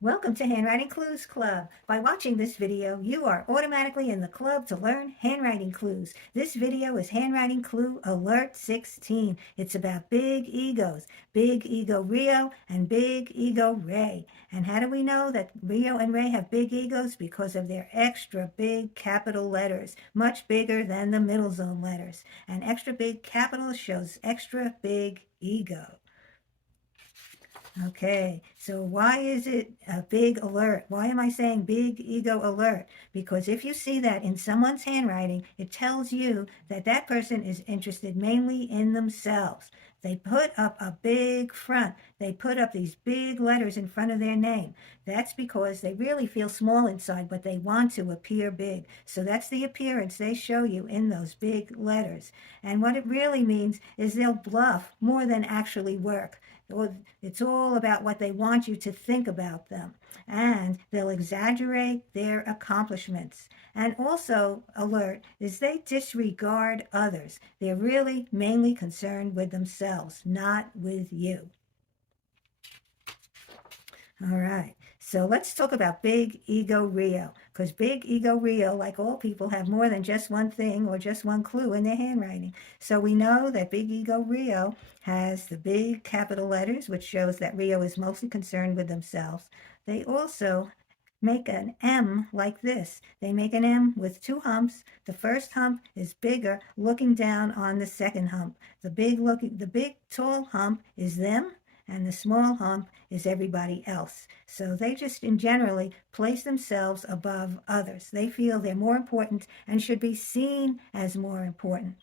Welcome to Handwriting Clues Club. By watching this video, you are automatically in the club to learn handwriting clues. This video is Handwriting Clue Alert 16. It's about big egos, Big Ego Rio and Big Ego Ray. And how do we know that Rio and Ray have big egos? Because of their extra big capital letters, much bigger than the middle zone letters. And extra big capital shows extra big ego. Okay, so why is it a big alert? Why am I saying big ego alert? Because if you see that in someone's handwriting, it tells you that that person is interested mainly in themselves. They put up a big front. They put up these big letters in front of their name. That's because they really feel small inside, but they want to appear big. So that's the appearance they show you in those big letters. And what it really means is they'll bluff more than actually work. It's all about what they want you to think about them. And they'll exaggerate their accomplishments. And also, alert, is they disregard others. They're really mainly concerned with themselves, not with you. All right, so let's talk about Big Ego Rio, because Big Ego Rio, like all people, have more than just one thing or just one clue in their handwriting. So we know that Big Ego Rio has the big capital letters, which shows that Rio is mostly concerned with themselves. They also make an M like this. They make an M with two humps. The first hump is bigger, looking down on the second hump. The big tall hump is them, and the small hump is everybody else. So they just in generally place themselves above others. They feel they're more important and should be seen as more important.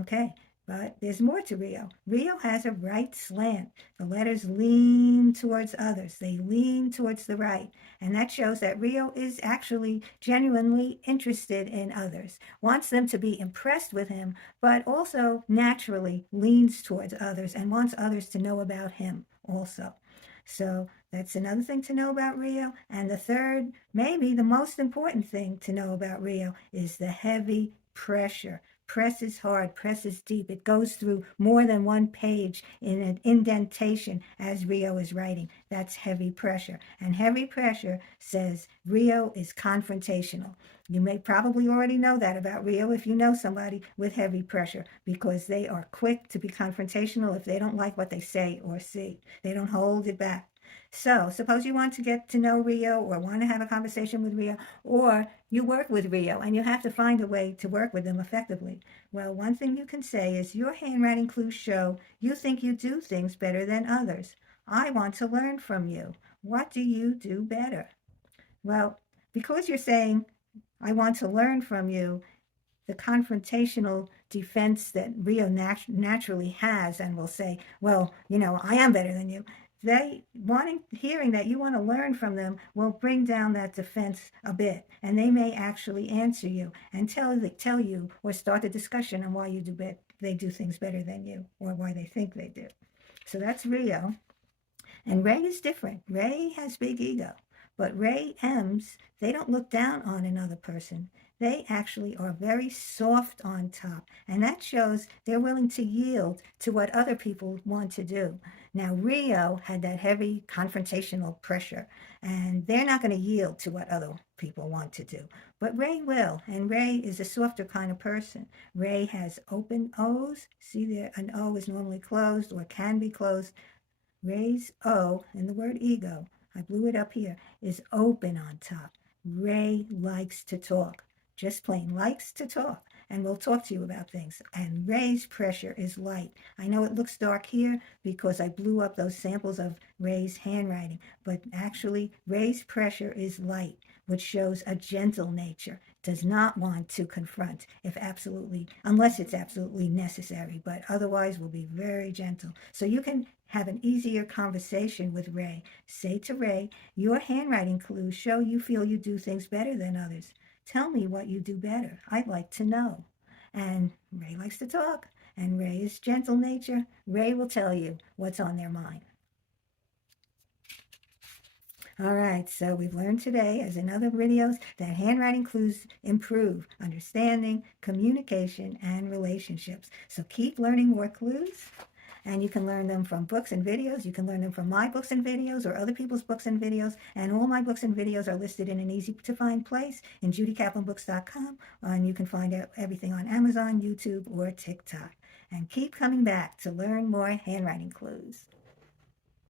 Okay, but there's more to Rio. Rio has a right slant. The letters lean towards others. They lean towards the right. And that shows that Rio is actually genuinely interested in others, wants them to be impressed with him, but also naturally leans towards others and wants others to know about him also. So that's another thing to know about Rio. And the third, maybe the most important thing to know about Rio, is the heavy pressure. Presses hard, presses deep. It goes through more than one page in an indentation as Rio is writing. That's heavy pressure. And heavy pressure says Rio is confrontational. You may probably already know that about Rio if you know somebody with heavy pressure, because they are quick to be confrontational if they don't like what they say or see. They don't hold it back. So suppose you want to get to know Rio or want to have a conversation with Rio, or you work with Rio and you have to find a way to work with them effectively. Well, one thing you can say is your handwriting clues show you think you do things better than others. I want to learn from you. What do you do better? Well, because you're saying, I want to learn from you, the confrontational defense that Rio naturally has and will say, well, I am better than you. Hearing that you want to learn from them will bring down that defense a bit, and they may actually answer you and tell you or start a discussion on why they do things better than you, or why they think they do. So that's Rio. And Ray is different. Ray has big ego, but Ray M's, they don't look down on another person. They actually are very soft on top, and that shows they're willing to yield to what other people want to do. Now, Rio had that heavy confrontational pressure, and they're not going to yield to what other people want to do. But Ray will, and Ray is a softer kind of person. Ray has open O's. See there, an O is normally closed or can be closed. Ray's O in the word ego, I blew it up here, is open on top. Ray likes to talk, just plain likes to talk, and will talk to you about things. And Ray's pressure is light. I know it looks dark here because I blew up those samples of Ray's handwriting, but actually Ray's pressure is light, which shows a gentle nature. Does not want to confront unless it's absolutely necessary, but otherwise will be very gentle. So you can have an easier conversation with Ray. Say to Ray, your handwriting clues show you feel you do things better than others. Tell me what you do better. I'd like to know. And Ray likes to talk, and Ray is gentle nature. Ray will tell you what's on their mind. All right, so we've learned today, as in other videos, that handwriting clues improve understanding, communication, and relationships. So keep learning more clues. And you can learn them from books and videos. You can learn them from my books and videos or other people's books and videos. And all my books and videos are listed in an easy-to-find place in judykaplanbooks.com. And you can find out everything on Amazon, YouTube, or TikTok. And keep coming back to learn more handwriting clues.